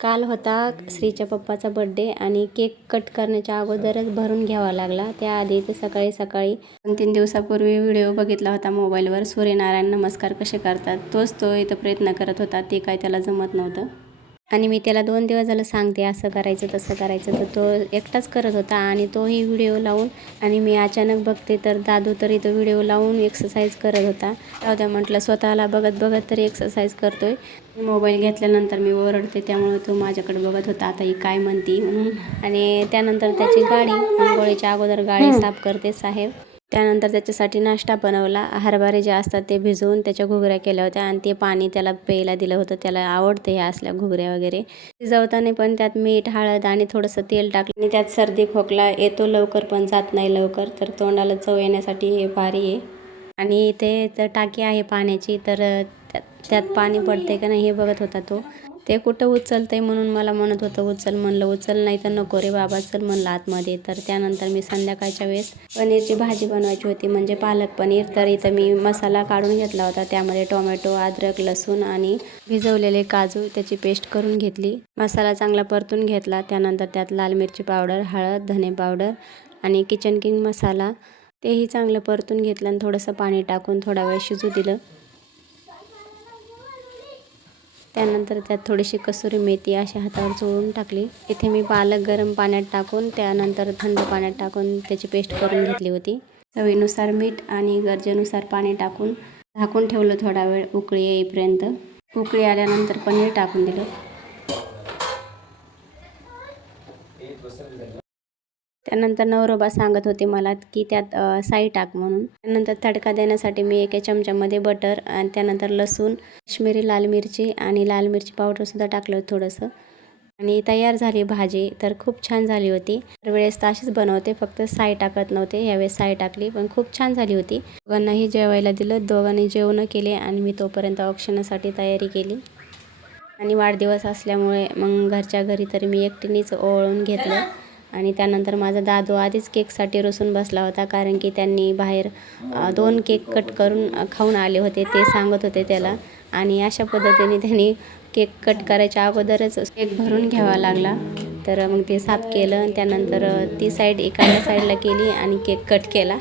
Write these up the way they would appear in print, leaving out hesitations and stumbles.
काल होता श्रीच्या पप्पाचा बर्थडे आणि केक कट करण्याच्या अगोदरच भरून घ्यावा लागला. त्याआधी ते सकाळी 2-3 दिवसापूर्वी व्हिडिओ बघितला होता मोबाईलवर, सूर्यनारायण नमस्कार कसे करतात. तोच तो इथं प्रयत्न करत होता. ते काय त्याला जमत नव्हतं आणि मी त्याला 2 दिवस झालं सांगते असं करायचं तसं करायचं, तर तो एकटाच करत होता आणि तोही व्हिडिओ लावून. आणि मी अचानक बघते तर दादू तरी तो व्हिडिओ लावून एक्सरसाइज करत होता. तेव्हा म्हटलं स्वतःला बघत बघत तरी एक्सरसाइज करतोय. मोबाईल घेतल्यानंतर मी ओरडते, त्यामुळे तो माझ्याकडे बघत होता आता ही काय म्हणती म्हणून. आणि त्यानंतर त्याची गाडी, आंघोळीच्या अगोदर गाडी साफ करते साहेब. त्यानंतर त्याच्यासाठी नाश्ता बनवला. हरभरे जे असतात ते भिजवून त्याच्या घुगऱ्या केल्या होत्या आणि ते पाणी त्याला प्यायला दिलं होतं. त्याला आवडते ह्या असल्या घुगऱ्या वगैरे. शिजवताना पण त्यात मीठ, हळद आणि थोडंसं तेल टाकलं आणि त्यात सर्दी खोकला येतो लवकर पण जात नाही लवकर, तर तोंडाला चव येण्यासाठी हे भारी आहे. आणि इथे तर टाकी आहे पाण्याची, तर त्यात पाणी पडते का नाही हे बघत होता तो. ते कुठं उचलतंय म्हणून मला म्हणत होतं उचल, म्हणलं उचल नाही तर नको रे बाबा, चल म्हणलं आतमध्ये. तर त्यानंतर मी संध्याकाळच्या वेळेस पनीरची भाजी बनवायची होती, म्हणजे पालक पनीर. तर इथं मी मसाला काढून घेतला होता. त्यामध्ये टोमॅटो, अद्रक, लसूण आणि भिजवलेले काजू त्याची पेस्ट करून घेतली. मसाला चांगला परतून घेतला. त्यानंतर त्यात लाल मिरची पावडर, हळद, धने पावडर आणि किचन किंग मसाला तेही चांगलं परतून घेतलं आणि थोडंसं पाणी टाकून थोडा वेळ शिजू दिलं. त्यानंतर त्यात थोडीशी कसुरी मेथी अशी हातावर चोळून टाकली. इथे मी पालक गरम पाण्यात टाकून त्यानंतर थंड पाण्यात टाकून त्याची पेस्ट करून घेतली होती. चवीनुसार मीठ आणि गरजेनुसार पाणी टाकून झाकून ठेवलं थोडा वेळ उकळी येईपर्यंत. उकळी आल्यानंतर पनीर टाकून दिलं. त्यानंतर नवरोबा सांगत होते मला की त्यात साई टाक म्हणून. त्यानंतर तडका देण्यासाठी मी एका चमच्यामध्ये बटर आणि त्यानंतर लसूण, काश्मीरी लाल मिरची आणि लाल मिरची पावडरसुद्धा टाकलं होतं थोडंसं. आणि तयार झाली भाजी. तर खूप छान झाली होती. वेळेस तर अशीच बनवते, फक्त साई टाकत नव्हते, यावेळेस साई टाकली, पण खूप छान झाली होती. दोघांनाही जेवायला दिलं. दोघांनी जेवणं केले आणि मी तोपर्यंत औक्षणासाठी तयारी केली. आणि वाढदिवस असल्यामुळे मग घरच्या घरी तरी मी एकटीनेच ओवाळून घेतलं. आणि त्यानंतर माझा दादू आधीच केकसाठी रुसून बसला होता, कारण की त्यांनी बाहेर 2 केक कट करून खाऊन आले होते, ते सांगत होते त्याला. आणि अशा पद्धतीने त्यांनी केक कट करायच्या अगोदरच केक भरून घ्यावा लागला. तर मग ते साफ केलं आणि त्यानंतर ती साईड एखाद्या साईडला केली आणि केक कट केला.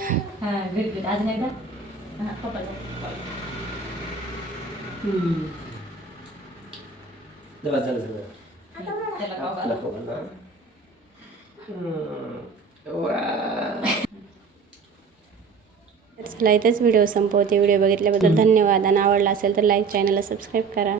चला इथेच व्हिडिओ संपवते. व्हिडिओ बघितल्याबद्दल धन्यवाद आणि आवडला असेल तर लाईक, चॅनलला सबस्क्राईब करा.